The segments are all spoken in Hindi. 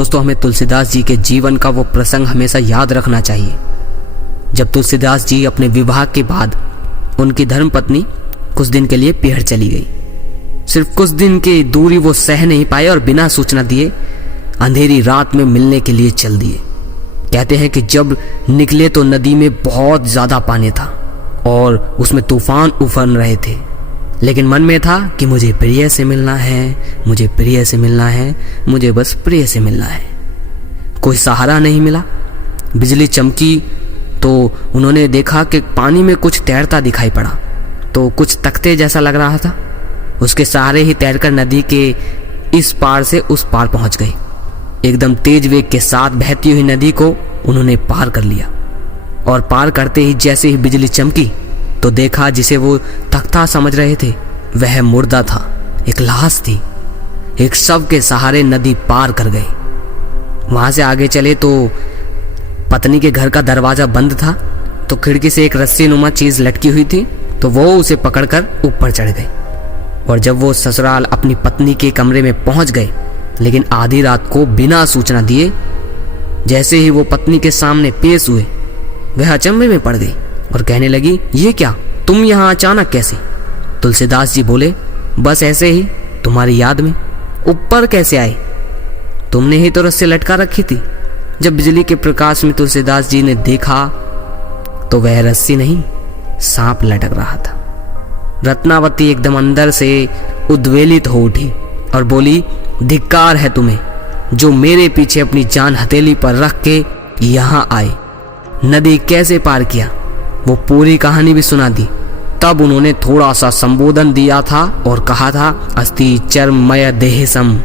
दोस्तों, हमें तुलसीदास जी के जीवन का वो प्रसंग हमेशा याद रखना चाहिए जब तुलसीदास जी अपने विवाह के बाद उनकी धर्मपत्नी कुछ दिन के लिए पीहर चली गई। सिर्फ कुछ दिन की दूरी वो सह नहीं पाए और बिना सूचना दिए अंधेरी रात में मिलने के लिए चल दिए। कहते हैं कि जब निकले तो नदी में बहुत ज़्यादा पानी था और उसमें तूफान उफन रहे थे, लेकिन मन में था कि मुझे प्रिय से मिलना है, मुझे प्रिय से मिलना है, मुझे बस प्रिय से मिलना है। कोई सहारा नहीं मिला। बिजली चमकी तो उन्होंने देखा कि पानी में कुछ तैरता दिखाई पड़ा, तो कुछ तख्ते जैसा लग रहा था। उसके सहारे ही तैरकर नदी के इस पार से उस पार पहुंच गए। एकदम तेज वेग के साथ बहती हुई नदी को उन्होंने पार कर लिया और पार करते ही जैसे ही बिजली चमकी तो देखा जिसे वो तख्ता समझ रहे थे वह मुर्दा था, एक लाश थी। एक शव के सहारे नदी पार कर गए। वहां से आगे चले तो पत्नी के घर का दरवाजा बंद था, तो खिड़की से एक रस्सी नुमा चीज लटकी हुई थी, तो वो उसे पकड़कर ऊपर चढ़ गए। और जब वो ससुराल अपनी पत्नी के कमरे में पहुंच गए, लेकिन आधी रात को बिना सूचना दिए जैसे ही वो पत्नी के सामने पेश हुए, वह अचंभे में पड़ गई और कहने लगी, ये क्या, तुम यहाँ अचानक कैसे? तुलसीदास जी बोले, बस ऐसे ही, तुम्हारी याद में। ऊपर कैसे आए? तुमने ही तो रस्सी लटका रखी थी। जब बिजली के प्रकाश में तुलसीदास जी ने देखा तो वह रस्सी नहीं, सांप लटक रहा था। रत्नावती एकदम अंदर से उद्वेलित हो उठी और बोली, धिक्कार है तुम्हें जो मेरे पीछे अपनी जान हथेली पर रख के यहाँ आए। नदी कैसे पार किया वो पूरी कहानी भी सुना दी। तब उन्होंने थोड़ा सा संबोधन दिया था और कहा था, अस्ति चर्ममय देहसम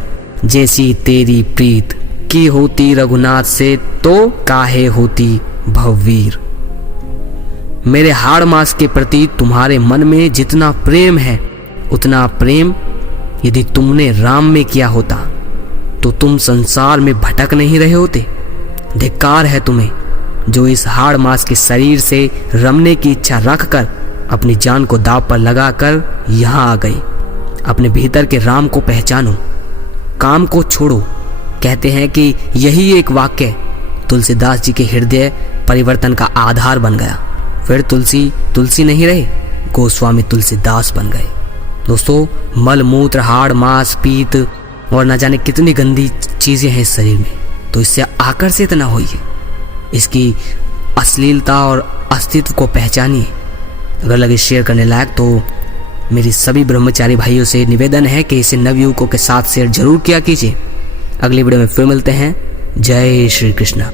जैसी तेरी प्रीत की होती रघुनाथ से तो काहे होती भववीर। मेरे हाड़ मास के प्रति तुम्हारे मन में जितना प्रेम है उतना प्रेम यदि तुमने राम में किया होता तो तुम संसार में भटक नहीं रहे होते। धिक्कार है तुम्हें जो इस हाड़ मास के शरीर से रमने की इच्छा रखकर अपनी जान को दांव पर लगाकर यहाँ आ गए। अपने भीतर के राम को पहचानो, काम को छोड़ो। कहते हैं कि यही एक वाक्य तुलसीदास जी के हृदय परिवर्तन का आधार बन गया। फिर तुलसी नहीं रहे, गोस्वामी तुलसीदास बन गए। दोस्तों, मल मूत्र हाड़ मांस पीत और न जाने कितनी गंदी चीजें हैं इस शरीर में, तो इससे आकर्षित न होइए। इसकी अश्लीलता और अस्तित्व को पहचानिए। अगर लगे शेयर करने लायक तो मेरी सभी ब्रह्मचारी भाइयों से निवेदन है कि इसे नवयुवकों के साथ शेयर जरूर किया कीजिए। अगली वीडियो में फिर मिलते हैं। जय श्री कृष्ण।